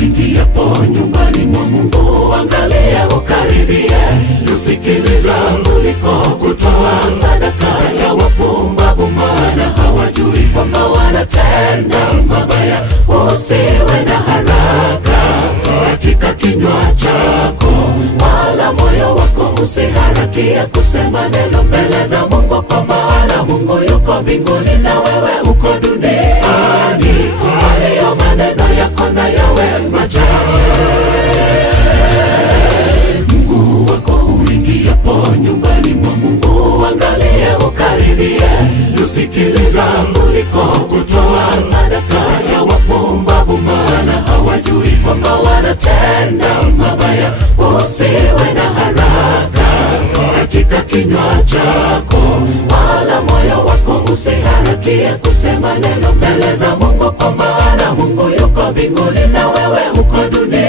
uingiapo nyumbani mwa Mungu, angalia ukaribie kusikiliza kuliko kutoa sadaka ya wapumbavu, maana hawajui kwamba wanatenda mabaya. Usiwe na haraka katika kinywa chako, wala moyo wako usiharakie kusema neno mbele za Mungu, kwa maana Mungu yuko mbinguni na wewe uko duniani. Kwa hiyo maneno yako na yawe machache. Mungu wako uingiapo nyumbani mwa Mungu, angalie ukaribie kusikiliza kuliko kutoa sadaka ya wapumbavu, maana hawajui kwamba wanatenda mabaya. Usiwe na haraka katika kinywa chako, wala moyo wako usiharakie kusema neno mbele za Mungu, kwa maana Mungu yuko mbinguni na wewe uko duniani.